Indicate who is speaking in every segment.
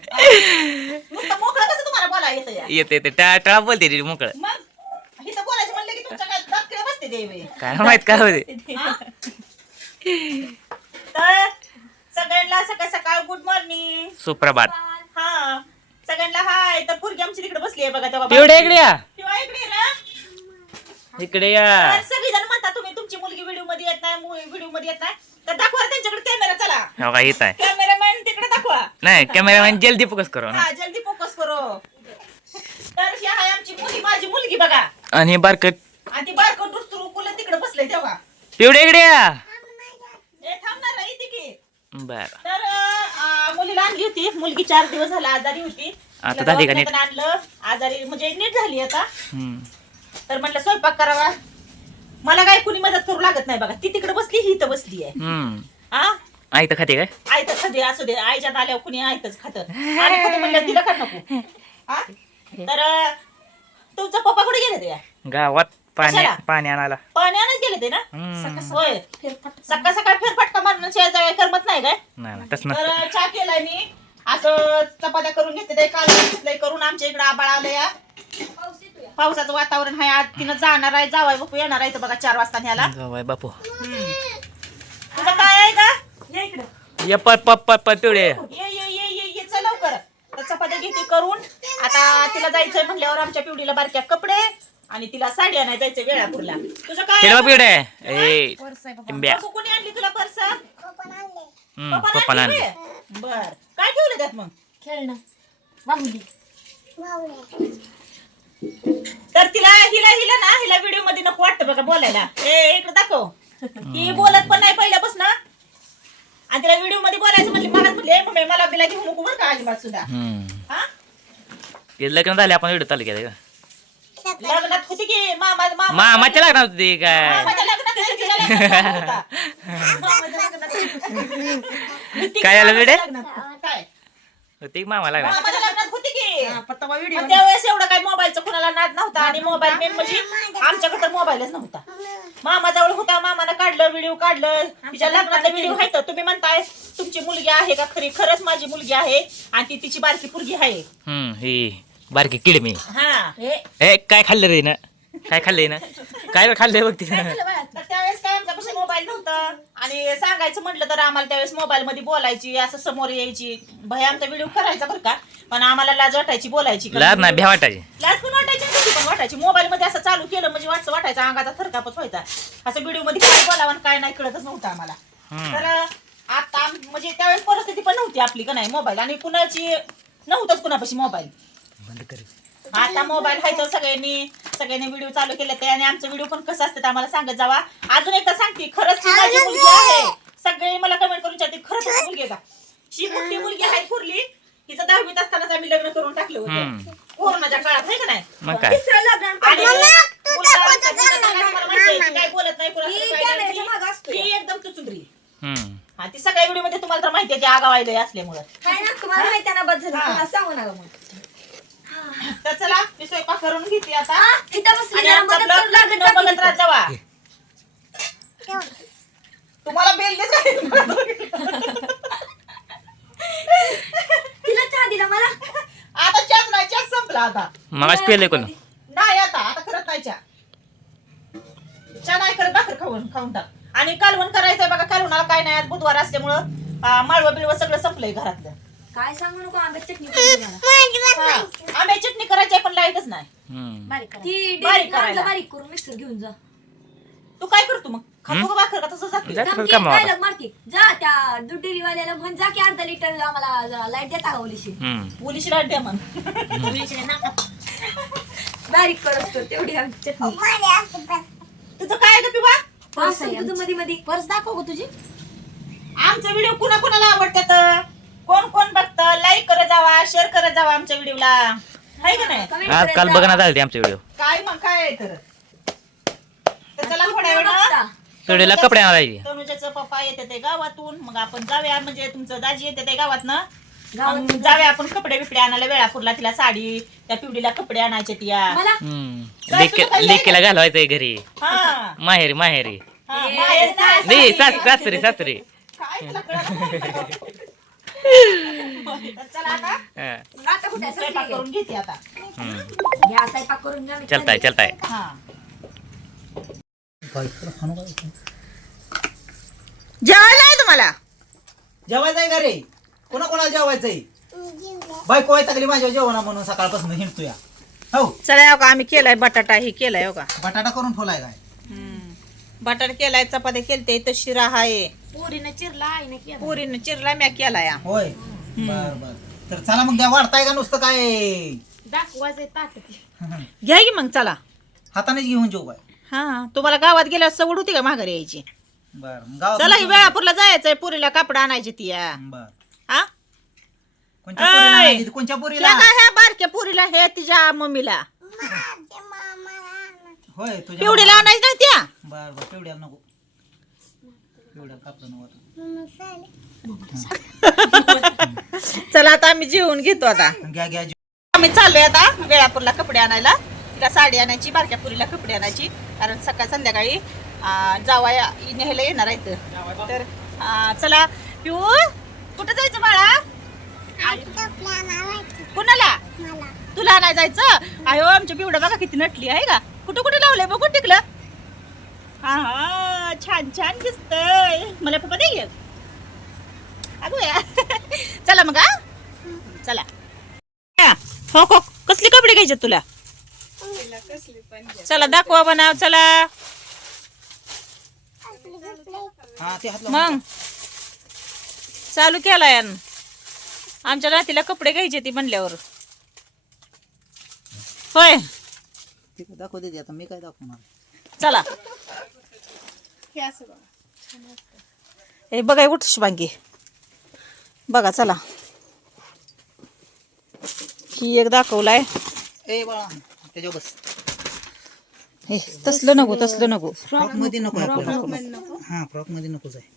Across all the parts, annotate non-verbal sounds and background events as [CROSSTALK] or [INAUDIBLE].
Speaker 1: नुसतं मोकळं कसं तुम्हाला बोला येतं या
Speaker 2: येते. येते टाळा बोलते ती मोकळं.
Speaker 1: मग इथं बोलायचं म्हणलं की तुमच्या काय दाखले बसते देवे
Speaker 2: काय माहीत काय होते?
Speaker 1: हा? तर सगळ्यांना सकाळ सकाळ गुड मॉर्निंग
Speaker 2: सुप्रभात.
Speaker 1: हा सगळ्यांना हाय तर पोरगी आमची तिकडे बसली आहे बघा तेव्हा
Speaker 2: इकडे या.
Speaker 1: इकडे ना
Speaker 2: इकडे या.
Speaker 1: तर सगळेजण म्हणता तुम्ही तुमची मुलगी व्हिडिओमध्ये येत नाही व्हिडिओमध्ये येत नाही. तर दाखवा त्यांच्याकडे कॅमेरा चला.
Speaker 2: हो येत आहे.
Speaker 1: तिकडे दाखवा
Speaker 2: नाही कॅमेरामॅन जल्दी फोकस करू ना.
Speaker 1: हा जल्दी फोकस करो. तर ही आहे आमची मुलगी माझी मुलगी बघा.
Speaker 2: आणि बारकट
Speaker 1: आणि ती बारकं दुसरू तिकडे बसले तेव्हा.
Speaker 2: पिवड्या इकडे या.
Speaker 1: ए थांबणार आहे की.
Speaker 2: बर.
Speaker 1: तर अं, मुलीला आणली होती. मुलगी चार दिवस झाला आजारी होती.
Speaker 2: आता झाली का नीट?
Speaker 1: दवाखान्यातून आणलं. आजारी म्हणजे नीट झाली आता.
Speaker 2: हम्म.
Speaker 1: तर म्हटलं स्वयंपाक करावा. मला काय कुणी मदत करू लागत नाही बघा. ती तिकडे बसली ही इथं बसली आहे
Speaker 2: हम्म.
Speaker 1: हा
Speaker 2: आई तर खाते काय?
Speaker 1: आई तर खाते असू दे. आईच्यात आल्यावर कुणी आयतच खात. आणि खाते म्हणलं तिला का नको. हा? तर तुमचा पप्पा कुठे गेले ते
Speaker 2: गावात पाणी
Speaker 1: कशाला?
Speaker 2: पाणी आणायला.
Speaker 1: पाण्यानंच गेले ते ना?
Speaker 2: हम्म.
Speaker 1: सकाळ होय. सकाळ सकाळ फेरफटका मारणं शेजारी करमत नाही काय?
Speaker 2: नाही नाही, तसं
Speaker 1: तर चहा केलाय मी. असं चपात्या करून घेतले काल घेतलंय करून आमच्या इकडे आबाळ आलं या पावसाचं वातावरण आहे. आज तिनं जाणार आहे जावाय बापू येणार आहे इथं बघा चार वाजता
Speaker 2: जाऊबाई बापू.
Speaker 1: तुझं काय आहे का ये
Speaker 2: पट पट पट पट पिवडे
Speaker 1: ये ये ये ये ये चल लवकर. तर चपात्या घेते करून. आता तिला जायचंय म्हणल्यावर आमच्या पिवडीला बारक्या कपडे आणि तिला साडी आणायला जायचंय वेळापूरला. तुझं काय
Speaker 2: ए टिंब्या.
Speaker 1: बापू कोणी आणली तुला पर्स?
Speaker 2: हम्म, पप्पाला आणली
Speaker 1: बर. काय ठेवलं त्यात मग?
Speaker 3: खेळणं. बाहुली
Speaker 1: तर तिला हिला हिला ना हिला व्हिडिओमध्ये नको वाटतं बघा बोलायला. ए इकडे दाखव. ती बोलत पण नाही पहिल्यापासून. आणि तिला व्हिडिओमध्ये बोलायचं म्हणले मला म्हणले "ए, मम्मी मला बिला घेऊ नको बरं का अजिबात सुद्धा
Speaker 2: हम्म.
Speaker 1: हा
Speaker 2: ते लग्न झाले आपण व्हिडिओ चालू केलं का
Speaker 1: लग्नात होती की मामा मामा
Speaker 2: मामाच्या लग्नात होती काय
Speaker 1: मामाच्या लग्नात नाही, तिच्या लग्नात होता. [LAUGHS] मामाच्या लग्नात. होती
Speaker 2: काय झालं
Speaker 1: की
Speaker 2: बेटे?
Speaker 1: मामाच्या लग्नात? काय
Speaker 2: होती मामा लग्नात
Speaker 1: मामाच्या लग्नात होती की त्यावेळेस एवढं काही मोबाईलचा कुणाला नाद नव्हता आणि मोबाईल मेन म्हणजे आमच्याकडे तर मोबाईलच नव्हता मामाजवळ होता मामानं काढलं व्हिडिओ काढलं. तिच्या लग्नातला व्हिडिओ आहे तर तुम्ही म्हणताय तुमची मुलगी आहे का खरी? खरंच माझी मुलगी आहे आणि ती तिची बारकी पुरगी आहे.
Speaker 2: हम्म ही बारकी किडमी.
Speaker 1: हा.
Speaker 2: ए काय खाल्लं रे ना काय खाल्लंय ना काय खाल्लंय बघ तिनं?
Speaker 1: तर त्यावेळेस काय आमच्यापाशी मोबाईल नव्हतं. आणि सांगायचं म्हटलं तर आम्हाला त्यावेळेस मोबाईल मध्ये बोलायची असं समोर यायची. भय आमचा व्हिडिओ करायचा बरं का? पण आम्हाला लाज वाटायची बोलायची.
Speaker 2: लाज नाही भ्या वाटायची.
Speaker 1: लाज पण वाटायची आणि भीती पण वाटायची. मोबाईल मध्ये असं चालू केलं म्हणजे वाटचं वाटायचं अंगाचा थरकापच व्हायचा. असं व्हिडिओमध्ये काय बोलावं आणि काय नाही कळतच नव्हतं आम्हाला. तर आता म्हणजे त्यावेळेस परिस्थिती पण नव्हती आपली का नाही मोबाईल आणि कुणाची नव्हतंच कुणापाशी मोबाईल. आता मोबाईल तर सगळ्यांनी. सगळ्यांनी व्हिडिओ चालू केले ते आणि आमचं व्हिडिओ पण कसं असतं ते आम्हाला सांगत जावा. अजून एकदा सांगते खरंच ती माझी मुलगी आहे. सगळे मला कमेंट करून विचारते खरंच मुलगी आहे का? ही मोठी मुलगी आहे थोरली. हिचं दहावीत असतानाच आम्ही लग्न करून टाकलं होतं. कोरोनाच्या काळात आहे का नाही?
Speaker 2: मग काय?
Speaker 3: तिसरं लग्न
Speaker 1: आणि
Speaker 3: पडलं.
Speaker 1: मुलगा आमचा मुलगा तर तुम्हाला माहिती आहे, ती काय बोलत नाही कोणाला
Speaker 3: ती
Speaker 1: काय नाही.
Speaker 3: कॅमेऱ्याच्या मागं असते.
Speaker 1: ती एकदम
Speaker 2: हम्म.
Speaker 1: हा ती सगळ्या व्हिडिओमध्ये तुम्हाला तर माहिती आहे ती आगावायला असल्यामुळं.
Speaker 3: काय ना तुम्हाला माहिती आहे ना बस झालं
Speaker 1: हा.
Speaker 3: तुम्हाला सांगू नका मग.
Speaker 1: तर चला मी स्वयंपाक करून घेते आता.
Speaker 3: हा, इथं बसली
Speaker 1: आणि
Speaker 3: जरा
Speaker 1: आमचा
Speaker 3: मदत
Speaker 1: ब्लॉग
Speaker 3: करू लागत
Speaker 1: न बघत
Speaker 3: जाते
Speaker 1: राहत जावा तुम्हाला बेललेच
Speaker 3: तिला चहा दिला मला.
Speaker 1: आता चहाच नाही चहाच संपला आता.
Speaker 2: मगाच पेलंय कोण?
Speaker 1: नाही आता आता करत नाही चहा. चहा नाही करत भाकर खाऊन खाऊन टाक. आणि कालवण करायचंय बघा कालवणाला काय नाही आज बुधवार असल्यामुळं माळवं बिळवं सगळं संपलंय घरातलं.
Speaker 3: काय सांगू नको आंब्यात चटणी करून मला.
Speaker 1: हा. आंब्याची चटणी करायची आहे, पण लाईटच नाही
Speaker 3: ती
Speaker 1: बारीक
Speaker 3: बारीक
Speaker 1: करायला.
Speaker 3: बारीक करून मिक्सर घेऊन जा.
Speaker 1: तू काय करतो मग? खातो का भाकर का तसं जाते?
Speaker 2: जा.
Speaker 3: dialogue त्या दूध डेअरीवाल्याला म्हण जा की अर्धा लिटर आम्हाला लाइट देता
Speaker 2: हम्म
Speaker 1: लाइट द्या मग [LAUGHS]
Speaker 3: बारीक करत तो तेवढी आमची. चटणी
Speaker 1: तुझं काय आहे ग पिवा?
Speaker 3: पर्स आहे तुझं मध्ये मध्ये
Speaker 1: पर्स दाखव ग तुझी. आमचा व्हिडिओ कुणा कुणाला आवडतात? कोण कोण बघतं? लाईक करत जावा शेअर करत जावा आमच्या व्हिडिओला का नाही?
Speaker 2: आज काल
Speaker 3: जा.
Speaker 2: बघणार झाले ते आमचे व्हिडिओ.
Speaker 1: काय मग काय आहे तर तर चला थोड्या? वेळ
Speaker 2: कपडे आणायचे.
Speaker 1: तनुजाचं पप्पा येते ते गावातून. मग आपण जाऊया म्हणजे तुमचं दाजी येते ते गावात ना
Speaker 3: गावात
Speaker 1: जाऊया आपण कपडे बिपडे आणायला वेळापूरला. तिला साडी त्या पिवडीला कपडे आणायचे तिया
Speaker 3: मला?
Speaker 2: लेकेला घालवायचंय घरी.
Speaker 1: हा.
Speaker 2: माहेरी माहेरी.
Speaker 1: हा,
Speaker 3: सास-
Speaker 1: नाही.
Speaker 2: सास सासरी. सासरी
Speaker 1: काय तुला कळलं? [LAUGHS]
Speaker 3: तर चला आता.
Speaker 2: हा.
Speaker 4: आता कुठे
Speaker 3: स्वयंपाक करून घेते आता.
Speaker 2: हम्म.
Speaker 4: घ्या स्वयंपाक करून घ्या मी
Speaker 2: चलताय चलताय.
Speaker 3: हा.
Speaker 1: जेवायला आहे तुम्हाला?
Speaker 5: जेवायचंय का रे? कोणा कोणाला जेवायचंय? बायको आहे तकली माझ्या जेवणा म्हणून सकाळपासून हिंडतोय. हो.
Speaker 1: चला हो का? आम्ही केलाय बटाटा ही केलाय हो का?
Speaker 5: बटाटा करून ठेवलाय काय?
Speaker 1: बटाटा केलाय चपात्या केलते तर शिरा हाय.
Speaker 4: पोरीनं चिरला आईने केला.
Speaker 1: पुरीनं चिरला म्या केलाय.
Speaker 5: होय. बर बर. तर चला मग द्या वाढताय का नुसतं काय?
Speaker 4: दाखवायचं ताट [LAUGHS]
Speaker 1: घ्या की मग चला.
Speaker 5: हातानेच घेऊन जेऊ बाय.
Speaker 1: हा तुम्हाला गावात गेल्यावर सवड होती का माघारी यायची?
Speaker 5: बर
Speaker 1: चला ही वेळापूरला जायचंय पुरीला कापड आणायची ती या.
Speaker 5: बर.
Speaker 1: हा?
Speaker 5: कोणच्या पोरीला
Speaker 1: ऐ!
Speaker 5: आणायची? कोणच्या पोरीला?
Speaker 1: ह्या काय ह्या बारक्या पुरीला हे तिच्या मम्मीला.
Speaker 5: होय तुझ्या
Speaker 1: पिवडीला आणायची नाही
Speaker 5: बर बर पिवड्याला नको. पिवड्याला कापलं नव्हतं [LAUGHS]
Speaker 1: चला आता आम्ही जेवून घेतो आता.
Speaker 5: घ्या घ्या.
Speaker 1: आम्ही चाललोय आता वेळापूरला कपडे आणायला. तिला साडी आणायची बारक्या पुरीला कपडे आणायची. कारण सकाळ संध्याकाळी अं, जावा या- न्यायला येणार आहेत. तर अं, चला पिऊ कुठं जायचं बाळा? कुणाला? तुला नाही जायचं? अयो आमच्या पिवडा बघा किती नटली आहे का? कुठं कुठं लावलंय? बघू टिकलं. हा हा छान छान दिसतंय. मला पप्पा दे घे. अगं या [LAUGHS] चला मग हा. चला. हो हो. कसले कपडे घ्यायचे तुला? चला दाखवा बनाव चला. मग. चालू केलाय अन. आमच्या नातीला कपडे घ्यायचे ती म्हणल्यावर. होय.
Speaker 5: दाखवते आता मी काय दाखवणार?
Speaker 1: चला. हे बघा. उठ शुभांगी बघा चला. ही एक दाखवलाय.
Speaker 5: ए बाळा त्याच्यावर बस.
Speaker 1: हे तसलं नको तसलं नको.
Speaker 5: फ्रॉकमध्ये नको हा फ्रॉकमध्ये नकोच आहे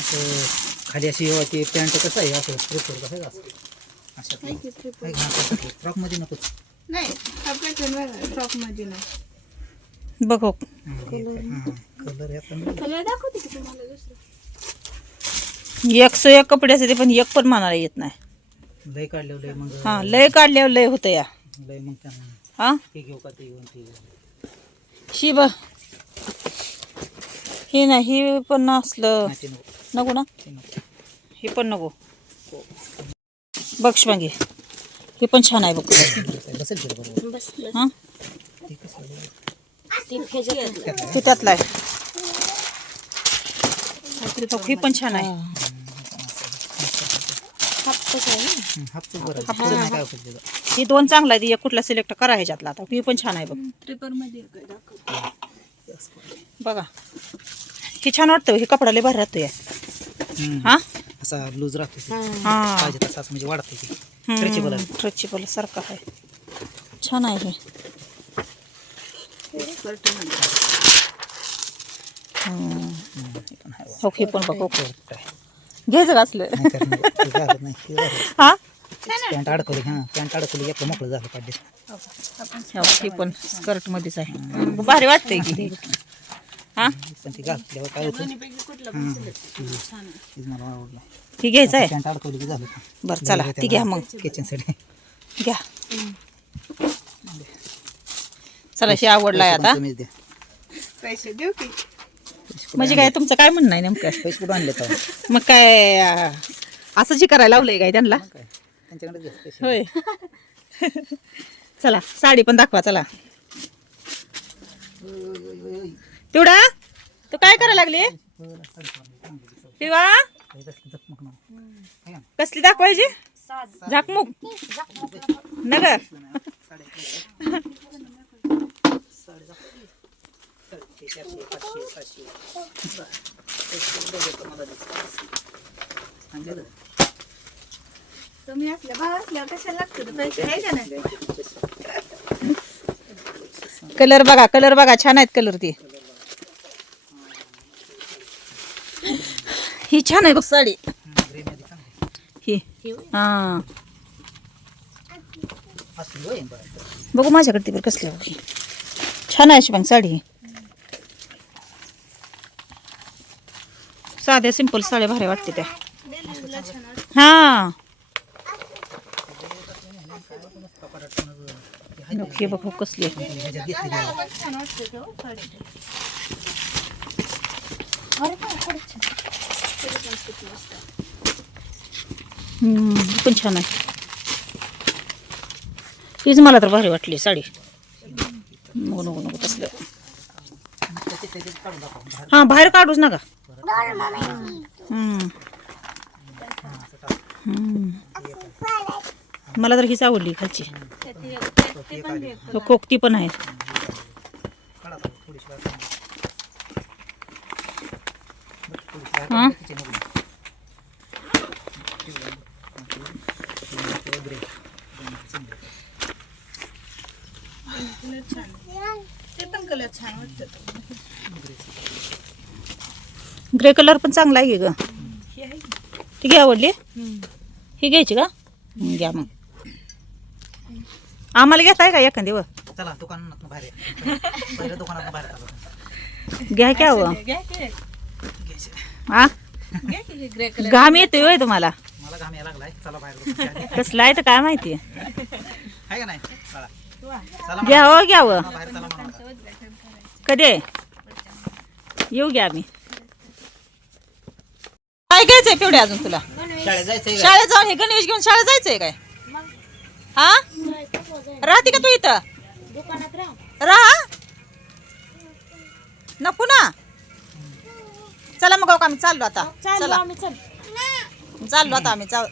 Speaker 5: असं खाली अशी ते पॅन्ट कसं आहे असं प्रिफर कसं आहे असं. असं फ्रॉकमध्ये नकोच
Speaker 1: बघ हो.
Speaker 5: कलर
Speaker 1: एक सो एक कपडे असते पण एक पण मनाला येत नाही.
Speaker 5: लय काढले मग
Speaker 1: हा लय काढल्यावर लय होतं या.
Speaker 5: लय मग
Speaker 1: हा? शिब हे नाही हे पण असलं.
Speaker 5: नको.
Speaker 1: ना? हे पण नको. बघ शुभांगी हे पण छान आहे बघ. हा? हे त्यातलं आहे. हे पण छान आहे.
Speaker 5: हं.
Speaker 1: हे दोन चांगला आहे कुठला सिलेक्ट करा ह्याच्यातला. आता हे पण छान आहे बघ. बघा. हे छान वाटतं हे कपडा लय भारी राहतो या
Speaker 5: हं.
Speaker 1: हा
Speaker 5: असा लूज राहतो.
Speaker 1: हा.
Speaker 5: पाहिजे तसा असं म्हणजे वाढतो.
Speaker 1: स्ट्रेचेबल सारखं आहे. छान आहे हे. ओके हे पण बघ ओके घ्यायचं का असलं
Speaker 5: नाही
Speaker 1: हा
Speaker 5: पॅन्ट अडकवली हा पॅन्ट अडकवली आपलं मोकळं झालं पाहिजे
Speaker 1: ओके पण स्कर्ट मध्येच आहे भारी वाटतंय की हां
Speaker 5: पण घातल्यावर काय होतं मला आवडलं
Speaker 1: घ्यायचं आहे
Speaker 5: पॅन्ट अडकवली की झालं
Speaker 1: बरं चला ती घ्या मग
Speaker 5: किचनसाठी
Speaker 1: घ्या चला ही आवडलाय आता.
Speaker 5: तुम्हीच द्या
Speaker 1: म्हणजे काय तुमचं काय म्हणणं आहे नेमकं?
Speaker 5: पैसे कुठं आणले तर
Speaker 1: मग काय अं, असं जी करायला लावलंय काय त्यांना?
Speaker 5: त्यांच्याकडे पैसे.
Speaker 1: होय. चला साडी पण दाखवा चला. पिवडा तू काय करायला लागली? पिवा
Speaker 5: काही तसलं जखमक नाही. का?
Speaker 1: कसली दाखवायची? झाकमुक नगर
Speaker 5: आणले तर.
Speaker 4: तुम्ही असल्या भाव असल्यावर कशाला लागतं पैसे? आहे का नाही?
Speaker 1: कलर बघा कलर बघा छान आहेत कलर ती. ही छान आहे बघ साडी. ही. हा. बघू माझ्याकडे ती बरं कसली आहे छान आहे अशी शिवांग साडी. साध्या सिंपल साड्या भारी वाटते त्या. हा. हे बघ हो कसली ही पण छान आहे. हीच मला तर भारी वाटली साडी. नको नको नको तसलं. हा बाहेर काढूच नका. हम्म. मला तर हीच आवडली खालची. कोकती पण आहे. ग्रे कलर पण चांगला आहे ग? ती घ्या आवडली? ही घ्यायची का? हं, घ्या मग. आम्हाला घेताय का एखादी व
Speaker 5: चला दुकानात बाहेर या. पहिल्या दुकानात बाहेर आलो.
Speaker 1: घ्या क्या व हा घाम येतोय होय तुम्हाला.
Speaker 5: मला घाम यायला लागलाय. चला बाहेर बसू. आहे
Speaker 1: कसला आहे तर काय माहिती?
Speaker 5: का नाही? बाळा? चला
Speaker 1: घ्या हो घ्या व
Speaker 5: म्हणा, बाहेर चला म्हणा. मला.
Speaker 1: कधी आहे? येऊ घ्या आम्ही. काय घ्यायचंय पिवडे अजून तुला?
Speaker 5: शाळेत जायचंय का?
Speaker 1: शाळेत जाऊन हे गणवेश घेऊन शाळेत जायचंय काय? हा? राहते का तू इथं? राहा. नको ना. चला मग हो का आम्ही चाललो आता. चला. चाललो आता आम्ही चाल.